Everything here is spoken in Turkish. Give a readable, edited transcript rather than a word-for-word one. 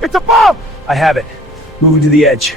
It's a bomb! I have it. Moving to the edge.